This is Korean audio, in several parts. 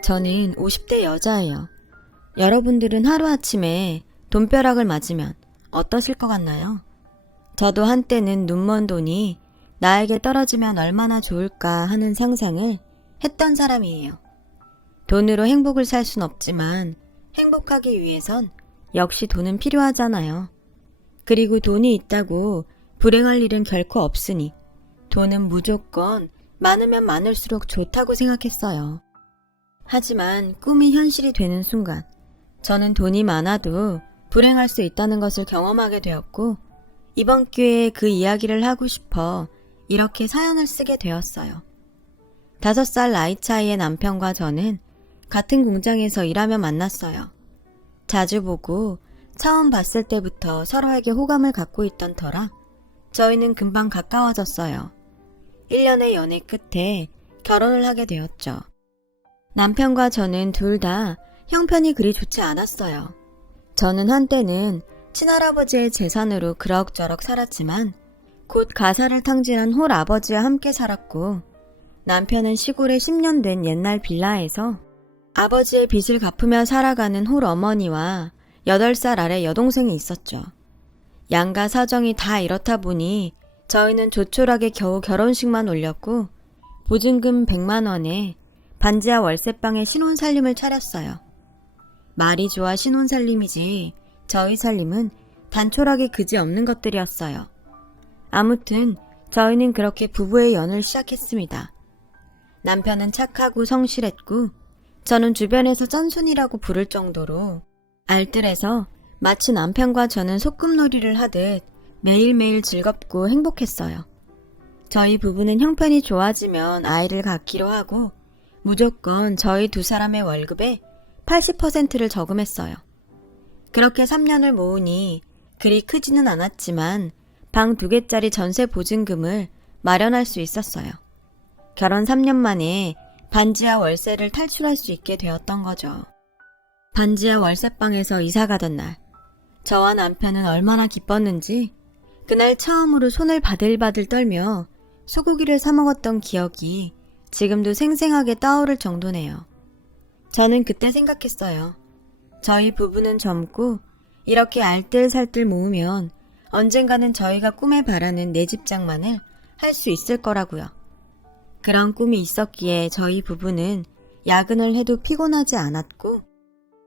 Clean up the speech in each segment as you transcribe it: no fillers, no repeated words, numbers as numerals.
저는 50대 여자예요. 여러분들은 하루아침에 돈벼락을 맞으면 어떠실 것 같나요? 저도 한때는 눈먼 돈이 나에게 떨어지면 얼마나 좋을까 하는 상상을 했던 사람이에요. 돈으로 행복을 살 순 없지만 행복하기 위해선 역시 돈은 필요하잖아요. 그리고 돈이 있다고 불행할 일은 결코 없으니 돈은 무조건 많으면 많을수록 좋다고 생각했어요. 하지만 꿈이 현실이 되는 순간 저는 돈이 많아도 불행할 수 있다는 것을 경험하게 되었고 이번 기회에 그 이야기를 하고 싶어 이렇게 사연을 쓰게 되었어요. 5살 나이 차이의 남편과 저는 같은 공장에서 일하며 만났어요. 자주 보고 처음 봤을 때부터 서로에게 호감을 갖고 있던 터라 저희는 금방 가까워졌어요. 1년의 연애 끝에 결혼을 하게 되었죠. 남편과 저는 둘 다 형편이 그리 좋지 않았어요. 저는 한때는 친할아버지의 재산으로 그럭저럭 살았지만 곧 가사를 탕진한 홀아버지와 함께 살았고 남편은 시골에 10년 된 옛날 빌라에서 아버지의 빚을 갚으며 살아가는 홀어머니와 8살 아래 여동생이 있었죠. 양가 사정이 다 이렇다 보니 저희는 조촐하게 겨우 결혼식만 올렸고 보증금 100만 원에 반지하 월세방에 신혼살림을 차렸어요. 말이 좋아 신혼살림이지 저희 살림은 단촐하게 그지없는 것들이었어요. 아무튼 저희는 그렇게 부부의 연을 시작했습니다. 남편은 착하고 성실했고 저는 주변에서 짠순이라고 부를 정도로 알뜰해서 마치 남편과 저는 소꿉놀이를 하듯 매일매일 즐겁고 행복했어요. 저희 부부는 형편이 좋아지면 아이를 갖기로 하고 무조건 저희 두 사람의 월급의 80%를 저금했어요. 그렇게 3년을 모으니 그리 크지는 않았지만 방 2개짜리 전세 보증금을 마련할 수 있었어요. 결혼 3년 만에 반지하 월세를 탈출할 수 있게 되었던 거죠. 반지하 월세방에서 이사가던 날 저와 남편은 얼마나 기뻤는지 그날 처음으로 손을 바들바들 떨며 소고기를 사 먹었던 기억이 지금도 생생하게 떠오를 정도네요. 저는 그때 생각했어요. 저희 부부는 젊고 이렇게 알뜰살뜰 모으면 언젠가는 저희가 꿈에 바라는 내 집 장만을 할 수 있을 거라고요. 그런 꿈이 있었기에 저희 부부는 야근을 해도 피곤하지 않았고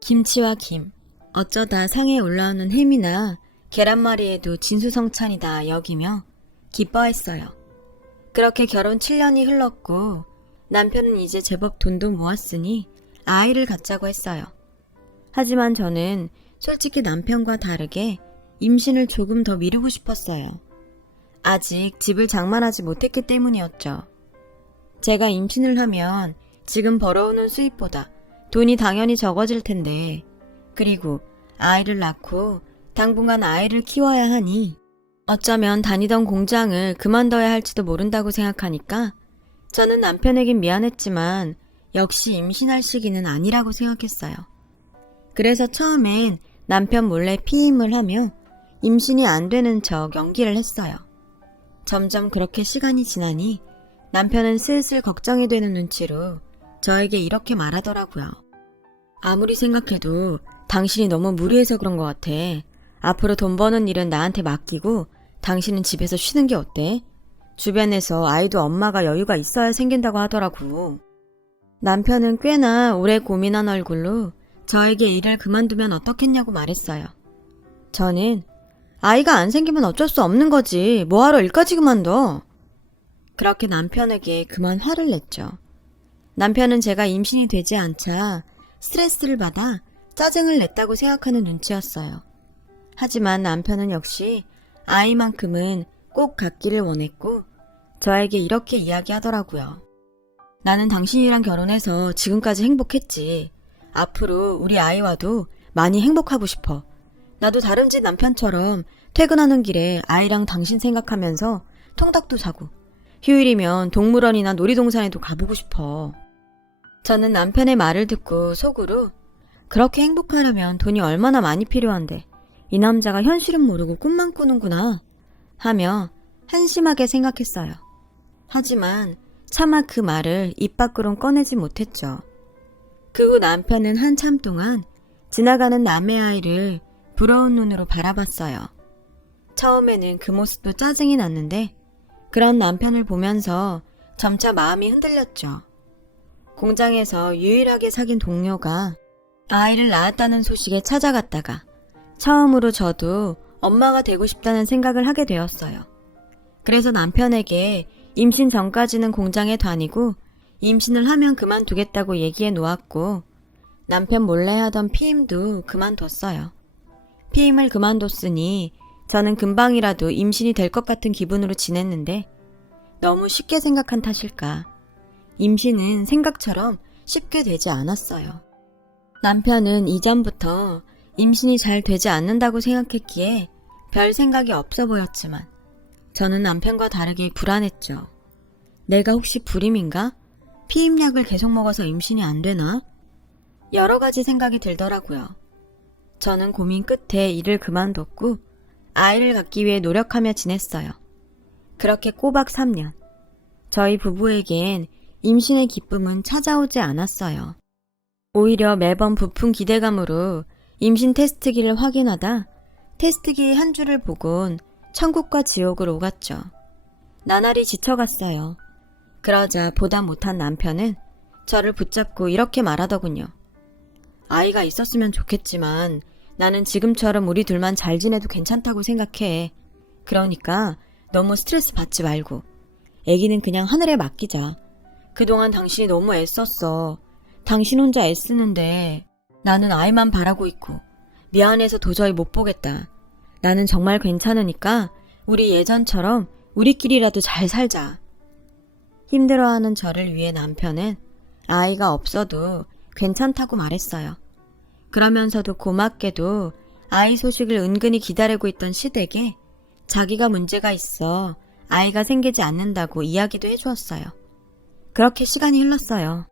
김치와 김, 어쩌다 상에 올라오는 햄이나 계란말이에도 진수성찬이다 여기며 기뻐했어요. 그렇게 결혼 7년이 흘렀고 남편은 이제 제법 돈도 모았으니 아이를 갖자고 했어요. 하지만 저는 솔직히 남편과 다르게 임신을 조금 더 미루고 싶었어요. 아직 집을 장만하지 못했기 때문이었죠. 제가 임신을 하면 지금 벌어오는 수입보다 돈이 당연히 적어질 텐데 그리고 아이를 낳고 당분간 아이를 키워야 하니 어쩌면 다니던 공장을 그만둬야 할지도 모른다고 생각하니까 저는 남편에겐 미안했지만 역시 임신할 시기는 아니라고 생각했어요. 그래서 처음엔 남편 몰래 피임을 하며 임신이 안 되는 척 연기를 했어요. 점점 그렇게 시간이 지나니 남편은 슬슬 걱정이 되는 눈치로 저에게 이렇게 말하더라고요. 아무리 생각해도 당신이 너무 무리해서 그런 것 같아. 앞으로 돈 버는 일은 나한테 맡기고 당신은 집에서 쉬는 게 어때? 주변에서 아이도 엄마가 여유가 있어야 생긴다고 하더라고. 남편은 꽤나 오래 고민한 얼굴로 저에게 일을 그만두면 어떻겠냐고 말했어요. 저는 아이가 안 생기면 어쩔 수 없는 거지. 뭐하러 일까지 그만둬. 그렇게 남편에게 그만 화를 냈죠. 남편은 제가 임신이 되지 않자 스트레스를 받아 짜증을 냈다고 생각하는 눈치였어요. 하지만 남편은 역시 아이만큼은 꼭 갖기를 원했고 저에게 이렇게 이야기하더라고요. 나는 당신이랑 결혼해서 지금까지 행복했지. 앞으로 우리 아이와도 많이 행복하고 싶어. 나도 다름쥐 남편처럼 퇴근하는 길에 아이랑 당신 생각하면서 통닭도 사고 휴일이면 동물원이나 놀이동산에도 가보고 싶어. 저는 남편의 말을 듣고 속으로 그렇게 행복하려면 돈이 얼마나 많이 필요한데 이 남자가 현실은 모르고 꿈만 꾸는구나 하며 한심하게 생각했어요. 하지만 차마 그 말을 입 밖으론 꺼내지 못했죠. 그 후 남편은 한참 동안 지나가는 남의 아이를 부러운 눈으로 바라봤어요. 처음에는 그 모습도 짜증이 났는데 그런 남편을 보면서 점차 마음이 흔들렸죠. 공장에서 유일하게 사귄 동료가 아이를 낳았다는 소식에 찾아갔다가 처음으로 저도 엄마가 되고 싶다는 생각을 하게 되었어요. 그래서 남편에게 임신 전까지는 공장에 다니고 임신을 하면 그만두겠다고 얘기해 놓았고 남편 몰래 하던 피임도 그만뒀어요. 피임을 그만뒀으니 저는 금방이라도 임신이 될 것 같은 기분으로 지냈는데 너무 쉽게 생각한 탓일까. 임신은 생각처럼 쉽게 되지 않았어요. 남편은 이전부터 임신이 잘 되지 않는다고 생각했기에 별 생각이 없어 보였지만 저는 남편과 다르게 불안했죠. 내가 혹시 불임인가? 피임약을 계속 먹어서 임신이 안 되나? 여러 가지 생각이 들더라고요. 저는 고민 끝에 일을 그만뒀고 아이를 갖기 위해 노력하며 지냈어요. 그렇게 꼬박 3년. 저희 부부에겐 임신의 기쁨은 찾아오지 않았어요. 오히려 매번 부푼 기대감으로 임신 테스트기를 확인하다 테스트기의 한 줄을 보곤 천국과 지옥을 오갔죠. 나날이 지쳐갔어요. 그러자 보다 못한 남편은 저를 붙잡고 이렇게 말하더군요. 아이가 있었으면 좋겠지만 나는 지금처럼 우리 둘만 잘 지내도 괜찮다고 생각해. 그러니까 너무 스트레스 받지 말고 아기는 그냥 하늘에 맡기자. 그동안 당신이 너무 애썼어. 당신 혼자 애쓰는데 나는 아이만 바라고 있고 미안해서 도저히 못 보겠다. 나는 정말 괜찮으니까 우리 예전처럼 우리끼리라도 잘 살자. 힘들어하는 저를 위해 남편은 아이가 없어도 괜찮다고 말했어요. 그러면서도 고맙게도 아이 소식을 은근히 기다리고 있던 시댁에 자기가 문제가 있어 아이가 생기지 않는다고 이야기도 해주었어요. 그렇게 시간이 흘렀어요.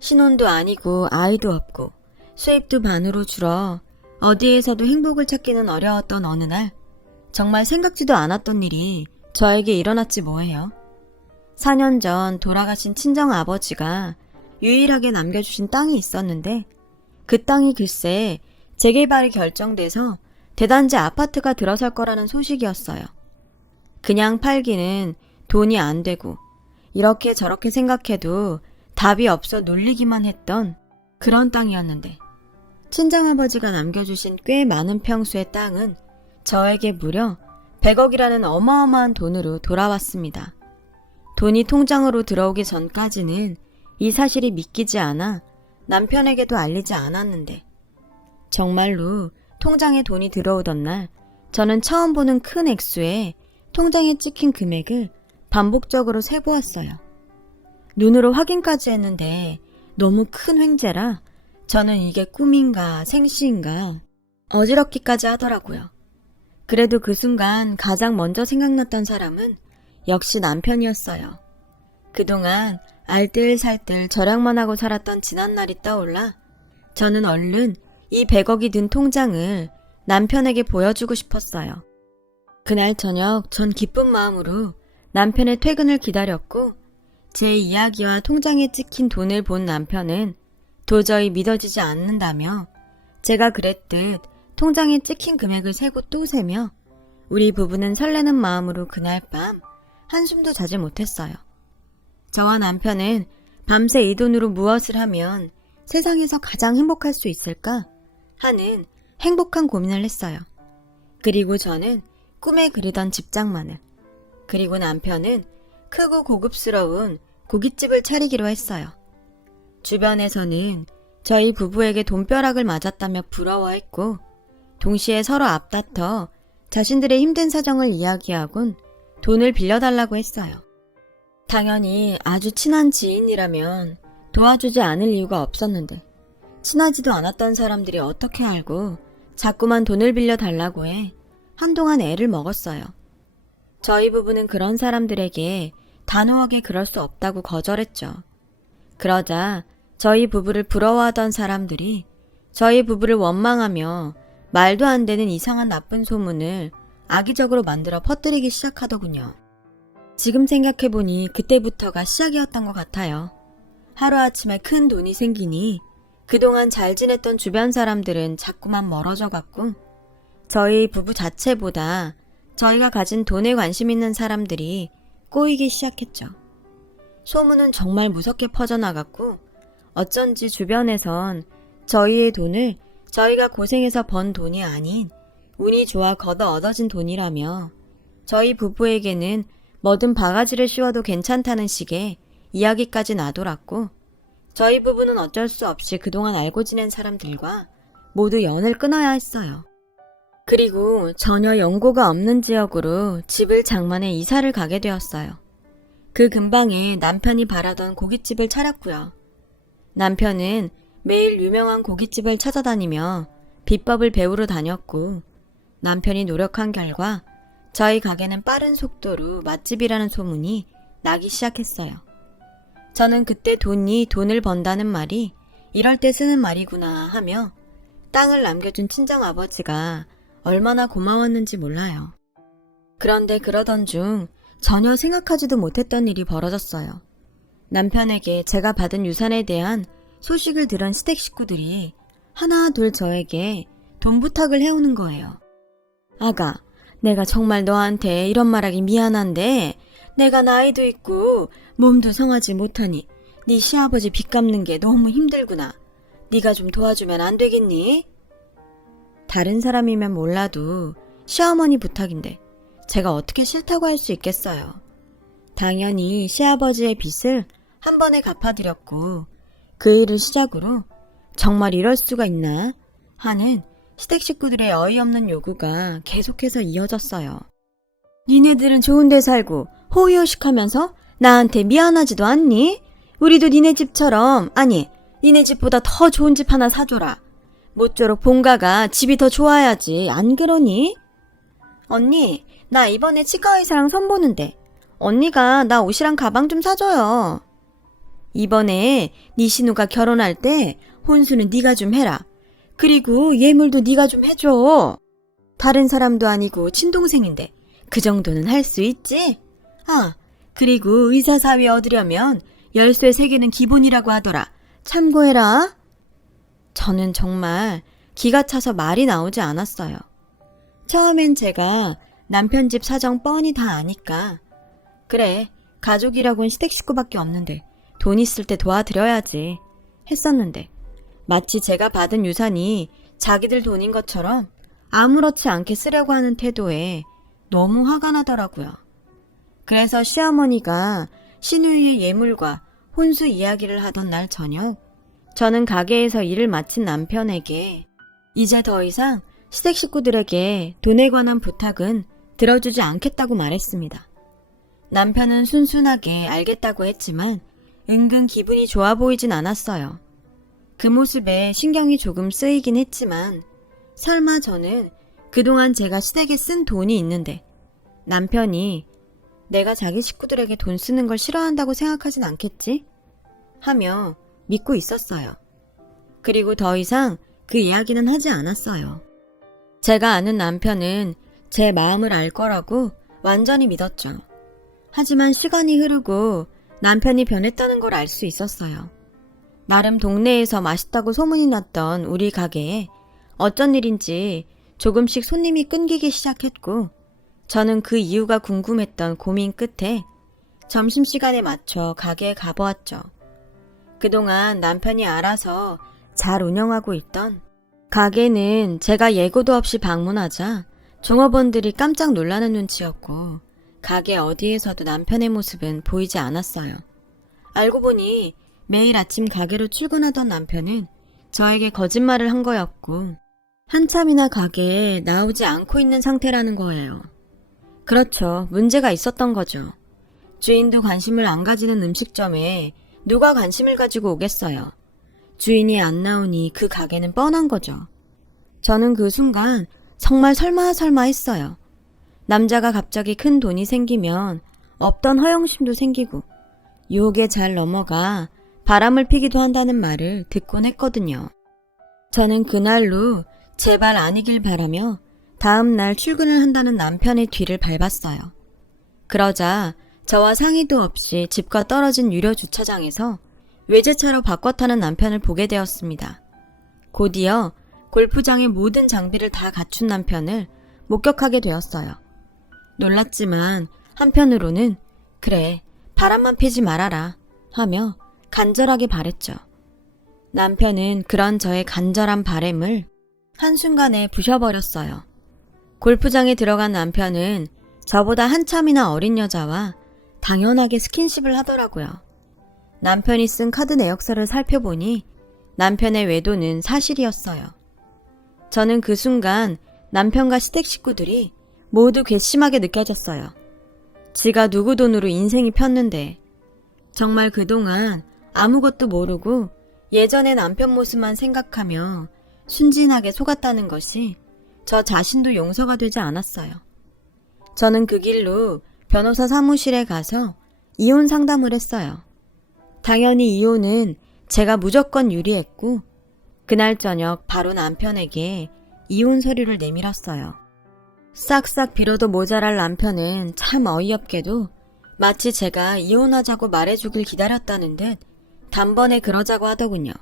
신혼도 아니고 아이도 없고 수입도 반으로 줄어 어디에서도 행복을 찾기는 어려웠던 어느 날 정말 생각지도 않았던 일이 저에게 일어났지 뭐예요. 4년 전 돌아가신 친정아버지가 유일하게 남겨주신 땅이 있었는데 그 땅이 글쎄 재개발이 결정돼서 대단지 아파트가 들어설 거라는 소식이었어요. 그냥 팔기는 돈이 안 되고 이렇게 저렇게 생각해도 답이 없어 놀리기만 했던 그런 땅이었는데 친정아버지가 남겨주신 꽤 많은 평수의 땅은 저에게 무려 100억이라는 어마어마한 돈으로 돌아왔습니다. 돈이 통장으로 들어오기 전까지는 이 사실이 믿기지 않아 남편에게도 알리지 않았는데 정말로 통장에 돈이 들어오던 날 저는 처음 보는 큰 액수에 통장에 찍힌 금액을 반복적으로 세보았어요. 눈으로 확인까지 했는데 너무 큰 횡재라 저는 이게 꿈인가 생시인가 어지럽기까지 하더라고요. 그래도 그 순간 가장 먼저 생각났던 사람은 역시 남편이었어요. 그동안 알뜰살뜰 절약만 하고 살았던 지난날이 떠올라 저는 얼른 이 100억이 든 통장을 남편에게 보여주고 싶었어요. 그날 저녁 전 기쁜 마음으로 남편의 퇴근을 기다렸고 제 이야기와 통장에 찍힌 돈을 본 남편은 도저히 믿어지지 않는다며 제가 그랬듯 통장에 찍힌 금액을 세고 또 세며 우리 부부는 설레는 마음으로 그날 밤 한숨도 자지 못했어요. 저와 남편은 밤새 이 돈으로 무엇을 하면 세상에서 가장 행복할 수 있을까 하는 행복한 고민을 했어요. 그리고 저는 꿈에 그리던 집장만을, 그리고 남편은 크고 고급스러운 고깃집을 차리기로 했어요. 주변에서는 저희 부부에게 돈벼락을 맞았다며 부러워했고 동시에 서로 앞다퉈 자신들의 힘든 사정을 이야기하곤 돈을 빌려달라고 했어요. 당연히 아주 친한 지인이라면 도와주지 않을 이유가 없었는데 친하지도 않았던 사람들이 어떻게 알고 자꾸만 돈을 빌려달라고 해 한동안 애를 먹었어요. 저희 부부는 그런 사람들에게 단호하게 그럴 수 없다고 거절했죠. 그러자 저희 부부를 부러워하던 사람들이 저희 부부를 원망하며 말도 안 되는 이상한 나쁜 소문을 악의적으로 만들어 퍼뜨리기 시작하더군요. 지금 생각해보니 그때부터가 시작이었던 것 같아요. 하루아침에 큰 돈이 생기니 그동안 잘 지냈던 주변 사람들은 자꾸만 멀어져 갔고 저희 부부 자체보다 저희가 가진 돈에 관심 있는 사람들이 꼬이기 시작했죠. 소문은 정말 무섭게 퍼져나갔고 어쩐지 주변에선 저희의 돈을 저희가 고생해서 번 돈이 아닌 운이 좋아 걷어 얻어진 돈이라며 저희 부부에게는 뭐든 바가지를 씌워도 괜찮다는 식의 이야기까지 나돌았고 저희 부부는 어쩔 수 없이 그동안 알고 지낸 사람들과 모두 연을 끊어야 했어요. 그리고 전혀 연고가 없는 지역으로 집을 장만해 이사를 가게 되었어요. 그 근방에 남편이 바라던 고깃집을 차렸고요. 남편은 매일 유명한 고깃집을 찾아다니며 비법을 배우러 다녔고 남편이 노력한 결과 저희 가게는 빠른 속도로 맛집이라는 소문이 나기 시작했어요. 저는 그때 돈을 번다는 말이 이럴 때 쓰는 말이구나 하며 땅을 남겨준 친정아버지가 얼마나 고마웠는지 몰라요. 그런데 그러던 중 전혀 생각하지도 못했던 일이 벌어졌어요. 남편에게 제가 받은 유산에 대한 소식을 들은 시댁 식구들이 하나 둘 저에게 돈 부탁을 해오는 거예요. 아가, 내가 정말 너한테 이런 말하기 미안한데 내가 나이도 있고 몸도 성하지 못하니 네 시아버지 빚 갚는 게 너무 힘들구나. 네가 좀 도와주면 안 되겠니? 다른 사람이면 몰라도 시어머니 부탁인데 제가 어떻게 싫다고 할 수 있겠어요. 당연히 시아버지의 빚을 한 번에 갚아드렸고 그 일을 시작으로 정말 이럴 수가 있나 하는 시댁 식구들의 어이없는 요구가 계속해서 이어졌어요. 니네들은 좋은 데 살고 호의호식하면서 나한테 미안하지도 않니? 우리도 니네 집처럼, 아니 니네 집보다 더 좋은 집 하나 사줘라. 모쪼록 본가가 집이 더 좋아야지, 안 그러니? 언니, 나 이번에 치과의사랑 선보는데 언니가 나 옷이랑 가방 좀 사줘요. 이번에 네 신우가 결혼할 때 혼수는 네가 좀 해라. 그리고 예물도 네가 좀 해줘. 다른 사람도 아니고 친동생인데 그 정도는 할 수 있지? 아, 그리고 의사사위 얻으려면 열쇠 3개는 기본이라고 하더라. 참고해라. 저는 정말 기가 차서 말이 나오지 않았어요. 처음엔 제가 남편 집 사정 뻔히 다 아니까 그래, 가족이라곤 시댁 식구밖에 없는데 돈 있을 때 도와드려야지 했었는데 마치 제가 받은 유산이 자기들 돈인 것처럼 아무렇지 않게 쓰려고 하는 태도에 너무 화가 나더라고요. 그래서 시어머니가 시누이의 예물과 혼수 이야기를 하던 날 저녁 저는 가게에서 일을 마친 남편에게 이제 더 이상 시댁 식구들에게 돈에 관한 부탁은 들어주지 않겠다고 말했습니다. 남편은 순순하게 알겠다고 했지만 은근 기분이 좋아 보이진 않았어요. 그 모습에 신경이 조금 쓰이긴 했지만 설마 저는 그동안 제가 시댁에 쓴 돈이 있는데 남편이 내가 자기 식구들에게 돈 쓰는 걸 싫어한다고 생각하진 않겠지? 하며 믿고 있었어요. 그리고 더 이상 그 이야기는 하지 않았어요. 제가 아는 남편은 제 마음을 알 거라고 완전히 믿었죠. 하지만 시간이 흐르고 남편이 변했다는 걸 알 수 있었어요. 나름 동네에서 맛있다고 소문이 났던 우리 가게에 어쩐 일인지 조금씩 손님이 끊기기 시작했고 저는 그 이유가 궁금했던 고민 끝에 점심시간에 맞춰 가게에 가보았죠. 그동안 남편이 알아서 잘 운영하고 있던 가게는 제가 예고도 없이 방문하자 종업원들이 깜짝 놀라는 눈치였고 가게 어디에서도 남편의 모습은 보이지 않았어요. 알고 보니 매일 아침 가게로 출근하던 남편은 저에게 거짓말을 한 거였고 한참이나 가게에 나오지 않고 있는 상태라는 거예요. 그렇죠. 문제가 있었던 거죠. 주인도 관심을 안 가지는 음식점에 누가 관심을 가지고 오겠어요. 주인이 안 나오니 그 가게는 뻔한 거죠. 저는 그 순간 정말 설마 했어요. 남자가 갑자기 큰 돈이 생기면 없던 허영심도 생기고 유혹에 잘 넘어가 바람을 피기도 한다는 말을 듣곤 했거든요. 저는 그날로 제발 아니길 바라며 다음 날 출근을 한다는 남편의 뒤를 밟았어요. 그러자 저와 상의도 없이 집과 떨어진 유료 주차장에서 외제차로 바꿔 타는 남편을 보게 되었습니다. 곧이어 골프장의 모든 장비를 다 갖춘 남편을 목격하게 되었어요. 놀랐지만 한편으로는 그래, 바람만 피지 말아라 하며 간절하게 바랬죠. 남편은 그런 저의 간절한 바램을 한순간에 부셔버렸어요. 골프장에 들어간 남편은 저보다 한참이나 어린 여자와 당연하게 스킨십을 하더라고요. 남편이 쓴 카드 내역서를 살펴보니 남편의 외도는 사실이었어요. 저는 그 순간 남편과 시댁 식구들이 모두 괘씸하게 느껴졌어요. 지가 누구 돈으로 인생이 폈는데 정말 그동안 아무것도 모르고 예전의 남편 모습만 생각하며 순진하게 속았다는 것이 저 자신도 용서가 되지 않았어요. 저는 그 길로 변호사 사무실에 가서 이혼 상담을 했어요. 당연히 이혼은 제가 무조건 유리했고 그날 저녁 바로 남편에게 이혼 서류를 내밀었어요. 싹싹 빌어도 모자랄 남편은 참 어이없게도 마치 제가 이혼하자고 말해주길 기다렸다는 듯 단번에 그러자고 하더군요.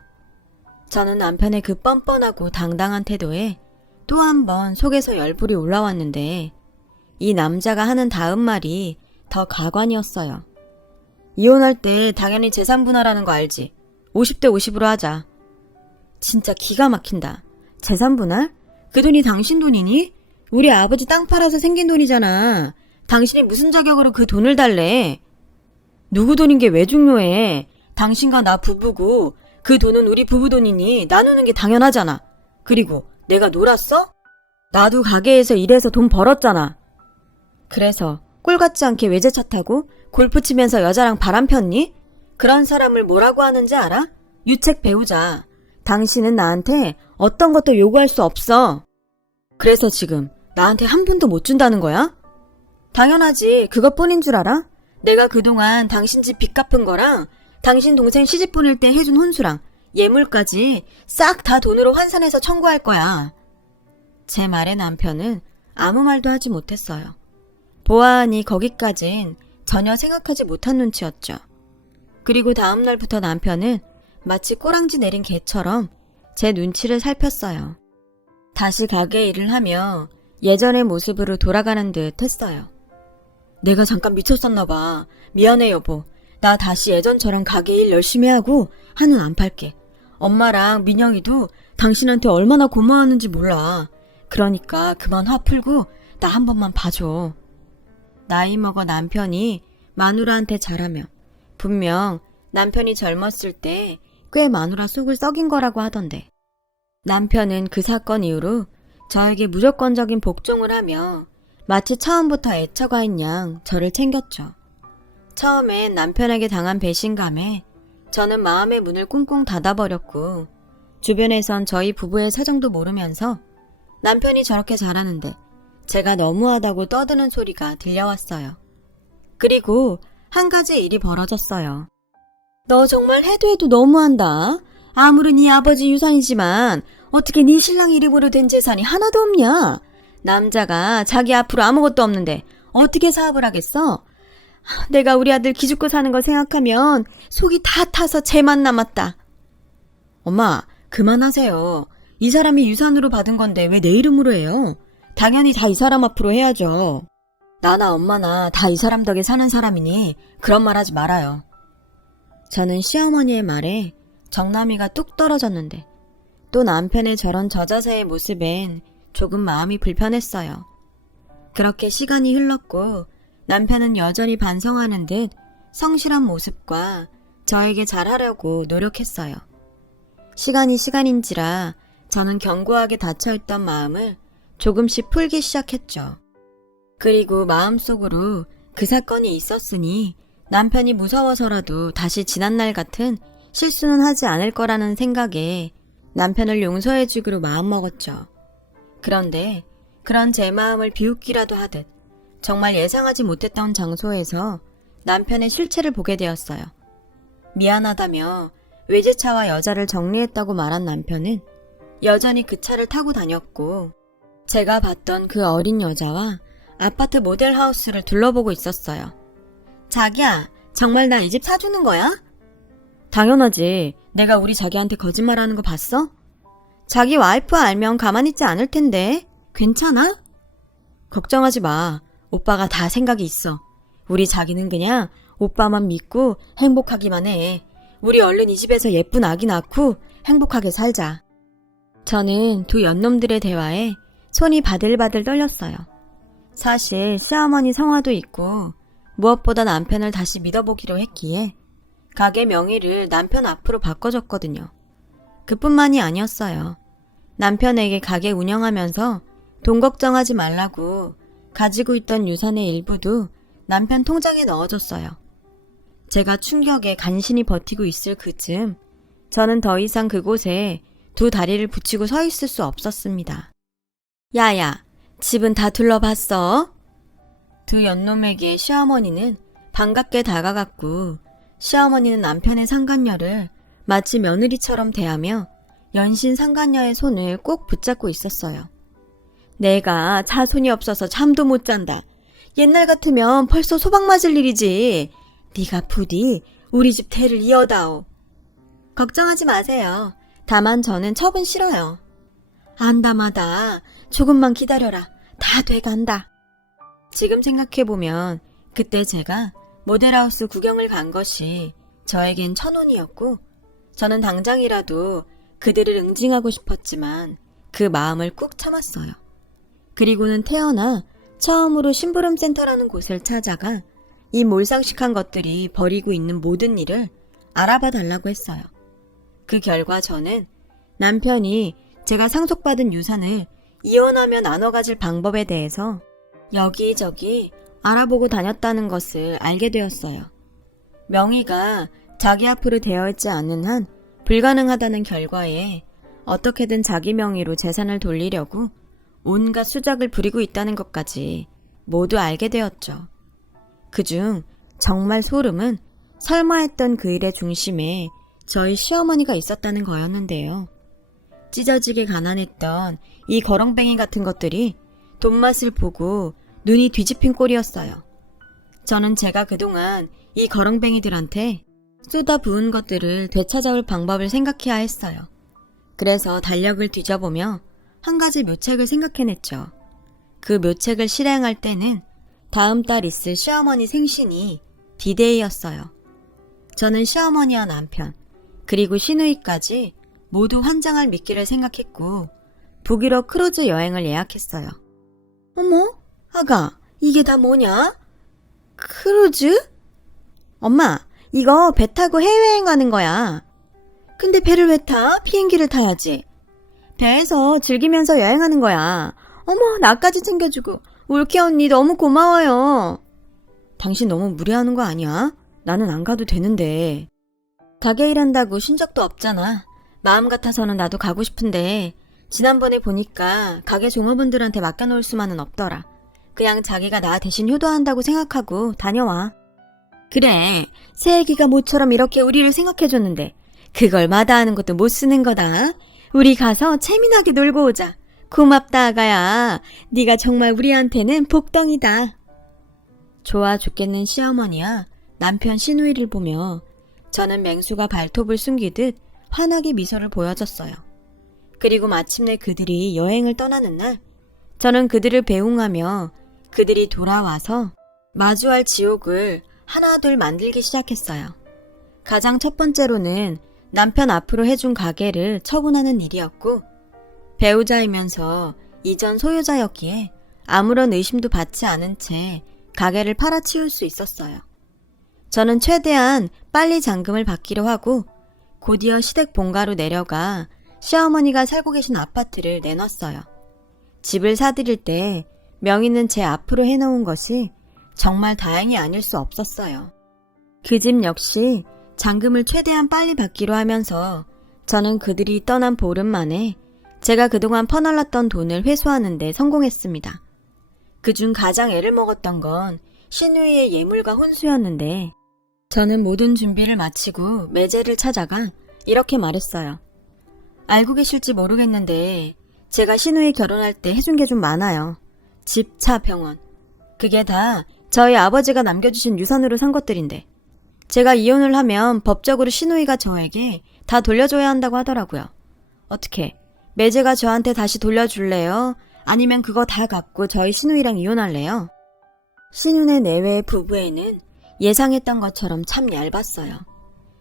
저는 남편의 그 뻔뻔하고 당당한 태도에 또 한 번 속에서 열불이 올라왔는데 이 남자가 하는 다음 말이 더 가관이었어요. 이혼할 때 당연히 재산 분할하는 거 알지? 50대 50으로 하자. 진짜 기가 막힌다. 재산 분할? 그 돈이 당신 돈이니? 우리 아버지 땅 팔아서 생긴 돈이잖아. 당신이 무슨 자격으로 그 돈을 달래? 누구 돈인 게 왜 중요해? 당신과 나 부부고 그 돈은 우리 부부 돈이니 나누는 게 당연하잖아. 그리고 내가 놀았어? 나도 가게에서 일해서 돈 벌었잖아. 그래서 꼴 같지 않게 외제차 타고 골프 치면서 여자랑 바람 폈니? 그런 사람을 뭐라고 하는지 알아? 유책 배우자. 당신은 나한테 어떤 것도 요구할 수 없어. 그래서 지금 나한테 한 푼도 못 준다는 거야? 당연하지. 그것뿐인 줄 알아? 내가 그동안 당신 집 빚 갚은 거랑 당신 동생 시집 보낼 때 해준 혼수랑 예물까지 싹 다 돈으로 환산해서 청구할 거야. 제 말에 남편은 아무 말도 하지 못했어요. 보아하니 거기까진 전혀 생각하지 못한 눈치였죠. 그리고 다음 날부터 남편은 마치 꼬랑지 내린 개처럼 제 눈치를 살폈어요. 다시 가게 일을 하며 예전의 모습으로 돌아가는 듯 했어요. 내가 잠깐 미쳤었나 봐. 미안해 여보. 나 다시 예전처럼 가게 일 열심히 하고 한우 안 팔게. 엄마랑 민영이도 당신한테 얼마나 고마웠는지 몰라. 그러니까 그만 화 풀고 나 한 번만 봐줘. 나이 먹어 남편이 마누라한테 잘하며 분명 남편이 젊었을 때 꽤 마누라 속을 썩인 거라고 하던데 남편은 그 사건 이후로 저에게 무조건적인 복종을 하며 마치 처음부터 애처가인 양 저를 챙겼죠. 처음엔 남편에게 당한 배신감에 저는 마음의 문을 꽁꽁 닫아버렸고 주변에선 저희 부부의 사정도 모르면서 남편이 저렇게 잘하는데 제가 너무하다고 떠드는 소리가 들려왔어요. 그리고 한 가지 일이 벌어졌어요. 너 정말 해도 너무한다. 아무리 네 아버지 유산이지만 어떻게 네 신랑 이름으로 된 재산이 하나도 없냐? 남자가 자기 앞으로 아무것도 없는데 어떻게 사업을 하겠어? 내가 우리 아들 기죽고 사는 거 생각하면 속이 다 타서 쟤만 남았다. 엄마, 그만하세요. 이 사람이 유산으로 받은 건데 왜 내 이름으로 해요? 당연히 다 이 사람 앞으로 해야죠. 나나 엄마나 다 이 사람 덕에 사는 사람이니 그런 말 하지 말아요. 저는 시어머니의 말에 정남이가 뚝 떨어졌는데 또 남편의 저런 저자세의 모습엔 조금 마음이 불편했어요. 그렇게 시간이 흘렀고 남편은 여전히 반성하는 듯 성실한 모습과 저에게 잘하려고 노력했어요. 시간인지라 저는 견고하게 닫혀있던 마음을 조금씩 풀기 시작했죠. 그리고 마음속으로 그 사건이 있었으니 남편이 무서워서라도 다시 지난날 같은 실수는 하지 않을 거라는 생각에 남편을 용서해주기로 마음먹었죠. 그런데 그런 제 마음을 비웃기라도 하듯 정말 예상하지 못했던 장소에서 남편의 실체를 보게 되었어요. 미안하다며 외제차와 여자를 정리했다고 말한 남편은 여전히 그 차를 타고 다녔고 제가 봤던 그 어린 여자와 아파트 모델하우스를 둘러보고 있었어요. 자기야, 정말 나 이 집 사주는 거야? 당연하지. 내가 우리 자기한테 거짓말하는 거 봤어? 자기 와이프 알면 가만히 있지 않을 텐데. 괜찮아? 걱정하지 마. 오빠가 다 생각이 있어. 우리 자기는 그냥 오빠만 믿고 행복하기만 해. 우리 얼른 이 집에서 예쁜 아기 낳고 행복하게 살자. 저는 두 연놈들의 대화에 손이 바들바들 떨렸어요. 사실 시어머니 성화도 있고 무엇보다 남편을 다시 믿어보기로 했기에 가게 명의를 남편 앞으로 바꿔줬거든요. 그뿐만이 아니었어요. 남편에게 가게 운영하면서 돈 걱정하지 말라고 가지고 있던 유산의 일부도 남편 통장에 넣어줬어요. 제가 충격에 간신히 버티고 있을 그쯤 저는 더 이상 그곳에 두 다리를 붙이고 서 있을 수 없었습니다. 야야, 집은 다 둘러봤어? 두 연놈에게 시어머니는 반갑게 다가갔고 시어머니는 남편의 상간녀를 마치 며느리처럼 대하며 연신 상간녀의 손을 꼭 붙잡고 있었어요. 내가 자손이 없어서 잠도 못 잔다. 옛날 같으면 벌써 소박 맞을 일이지. 네가 부디 우리 집 대를 이어다오. 걱정하지 마세요. 다만 저는 첩은 싫어요. 안다마다 조금만 기다려라. 다 돼간다. 지금 생각해보면 그때 제가 모델하우스 구경을 간 것이 저에겐 천운이었고 저는 당장이라도 그들을 응징하고 싶었지만 그 마음을 꾹 참았어요. 그리고는 태어나 처음으로 심부름센터라는 곳을 찾아가 이 몰상식한 것들이 벌이고 있는 모든 일을 알아봐 달라고 했어요. 그 결과 저는 남편이 제가 상속받은 유산을 이혼하며 나눠 가질 방법에 대해서 여기저기 알아보고 다녔다는 것을 알게 되었어요. 명의가 자기 앞으로 되어 있지 않는 한 불가능하다는 결과에 어떻게든 자기 명의로 재산을 돌리려고 온갖 수작을 부리고 있다는 것까지 모두 알게 되었죠. 그중 정말 소름은 설마 했던 그 일의 중심에 저희 시어머니가 있었다는 거였는데요. 찢어지게 가난했던 이 거렁뱅이 같은 것들이 돈맛을 보고 눈이 뒤집힌 꼴이었어요. 저는 제가 그동안 이 거렁뱅이들한테 쏟아 부은 것들을 되찾아올 방법을 생각해야 했어요. 그래서 달력을 뒤져보며 한 가지 묘책을 생각해냈죠. 그 묘책을 실행할 때는 다음 달 있을 시어머니 생신이 디데이였어요. 저는 시어머니와 남편, 그리고 시누이까지 모두 환장할 미끼를 생각했고 북유럽 크루즈 여행을 예약했어요. 어머, 아가, 이게 다 뭐냐? 크루즈? 엄마, 이거 배 타고 해외여행 가는 거야. 근데 배를 왜 타? 비행기를 타야지. 배에서 즐기면서 여행하는 거야. 어머, 나까지 챙겨주고. 울케 언니 너무 고마워요. 당신 너무 무리하는 거 아니야? 나는 안 가도 되는데. 가게 일한다고 쉰 적도 없잖아. 마음 같아서는 나도 가고 싶은데 지난번에 보니까 가게 종업원들한테 맡겨놓을 수만은 없더라. 그냥 자기가 나 대신 효도한다고 생각하고 다녀와. 그래, 새애기가 모처럼 이렇게 우리를 생각해줬는데 그걸 마다하는 것도 못 쓰는 거다. 우리 가서 재미나게 놀고 오자. 고맙다 아가야. 네가 정말 우리한테는 복덩이다. 좋아 죽겠는 시어머니와 남편 시누이를 보며 저는 맹수가 발톱을 숨기듯 환하게 미소를 보여줬어요. 그리고 마침내 그들이 여행을 떠나는 날 저는 그들을 배웅하며 그들이 돌아와서 마주할 지옥을 하나둘 만들기 시작했어요. 가장 첫 번째로는 남편 앞으로 해준 가게를 처분하는 일이었고 배우자이면서 이전 소유자였기에 아무런 의심도 받지 않은 채 가게를 팔아치울 수 있었어요. 저는 최대한 빨리 잔금을 받기로 하고 곧이어 시댁 본가로 내려가 시어머니가 살고 계신 아파트를 내놨어요. 집을 사드릴 때 명의는 제 앞으로 해놓은 것이 정말 다행이 아닐 수 없었어요. 그 집 역시 잔금을 최대한 빨리 받기로 하면서 저는 그들이 떠난 보름 만에 제가 그동안 퍼날랐던 돈을 회수하는 데 성공했습니다. 그중 가장 애를 먹었던 건 시누이의 예물과 혼수였는데 저는 모든 준비를 마치고 매제를 찾아가 이렇게 말했어요. 알고 계실지 모르겠는데 제가 시누이 결혼할 때 해준 게 좀 많아요. 집, 차, 병원. 그게 다 저희 아버지가 남겨주신 유산으로 산 것들인데 제가 이혼을 하면 법적으로 시누이가 저에게 다 돌려줘야 한다고 하더라고요. 어떻게, 매제가 저한테 다시 돌려줄래요? 아니면 그거 다 갖고 저희 시누이랑 이혼할래요? 신혼의 내외 부부에는 예상했던 것처럼 참 얇았어요.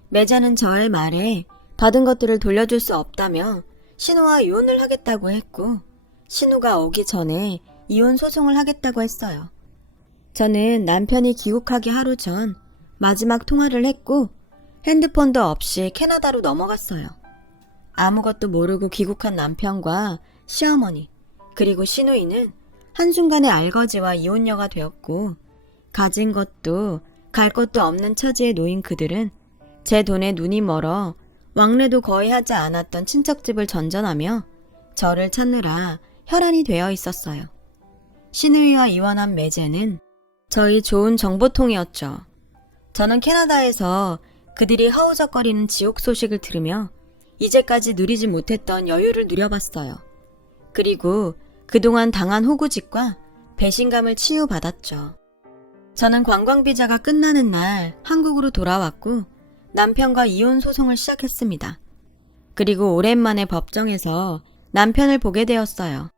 매자는 저의 말에 받은 것들을 돌려줄 수 없다며 신우와 이혼을 하겠다고 했고, 신우가 오기 전에 이혼 소송을 하겠다고 했어요. 저는 남편이 귀국하기 하루 전 마지막 통화를 했고 핸드폰도 없이 캐나다로 넘어갔어요. 아무것도 모르고 귀국한 남편과 시어머니 그리고 시누이는 한순간에 알거지와 이혼녀가 되었고, 가진 것도 갈 곳도 없는 처지에 놓인 그들은 제 돈에 눈이 멀어 왕래도 거의 하지 않았던 친척집을 전전하며 저를 찾느라 혈안이 되어 있었어요. 시누이와 이혼한 매제는 저희 좋은 정보통이었죠. 저는 캐나다에서 그들이 허우적거리는 지옥 소식을 들으며 이제까지 누리지 못했던 여유를 누려봤어요. 그리고 그동안 당한 호구짓과 배신감을 치유받았죠. 저는 관광비자가 끝나는 날 한국으로 돌아왔고 남편과 이혼 소송을 시작했습니다. 그리고 오랜만에 법정에서 남편을 보게 되었어요.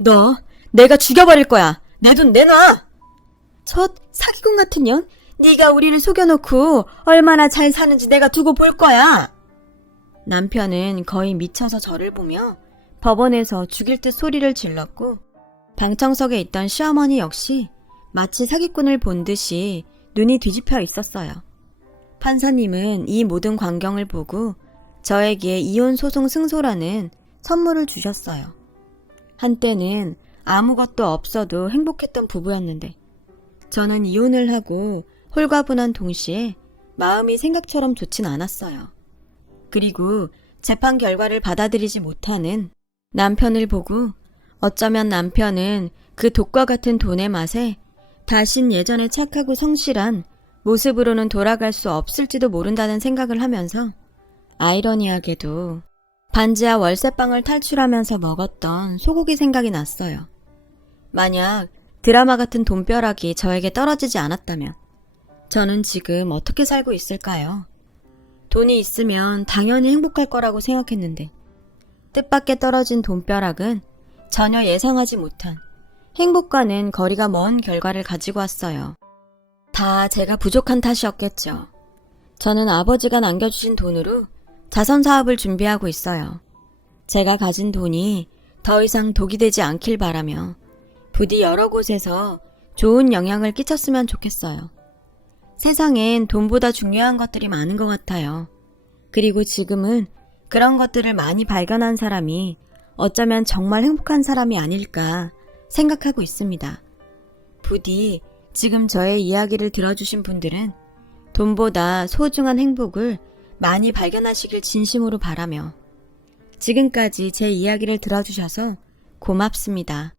너, 내가 죽여버릴 거야. 내 돈 내놔! 첫 사기꾼 같은 년? 네가 우리를 속여놓고 얼마나 잘 사는지 내가 두고 볼 거야! 남편은 거의 미쳐서 저를 보며 법원에서 죽일 듯 소리를 질렀고, 방청석에 있던 시어머니 역시 마치 사기꾼을 본 듯이 눈이 뒤집혀 있었어요. 판사님은 이 모든 광경을 보고 저에게 이혼 소송 승소라는 선물을 주셨어요. 한때는 아무것도 없어도 행복했던 부부였는데, 저는 이혼을 하고 홀가분한 동시에 마음이 생각처럼 좋진 않았어요. 그리고 재판 결과를 받아들이지 못하는 남편을 보고 어쩌면 남편은 그 독과 같은 돈의 맛에 다신 예전의 착하고 성실한 모습으로는 돌아갈 수 없을지도 모른다는 생각을 하면서 아이러니하게도 반지하 월세방을 탈출하면서 먹었던 소고기 생각이 났어요. 만약 드라마 같은 돈벼락이 저에게 떨어지지 않았다면 저는 지금 어떻게 살고 있을까요? 돈이 있으면 당연히 행복할 거라고 생각했는데 뜻밖의 떨어진 돈벼락은 전혀 예상하지 못한 행복과는 거리가 먼 결과를 가지고 왔어요. 다 제가 부족한 탓이었겠죠. 저는 아버지가 남겨주신 돈으로 자선 사업을 준비하고 있어요. 제가 가진 돈이 더 이상 독이 되지 않길 바라며 부디 여러 곳에서 좋은 영향을 끼쳤으면 좋겠어요. 세상엔 돈보다 중요한 것들이 많은 것 같아요. 그리고 지금은 그런 것들을 많이 발견한 사람이 어쩌면 정말 행복한 사람이 아닐까 생각하고 있습니다. 부디 지금 저의 이야기를 들어주신 분들은 돈보다 소중한 행복을 많이 발견하시길 진심으로 바라며 지금까지 제 이야기를 들어주셔서 고맙습니다.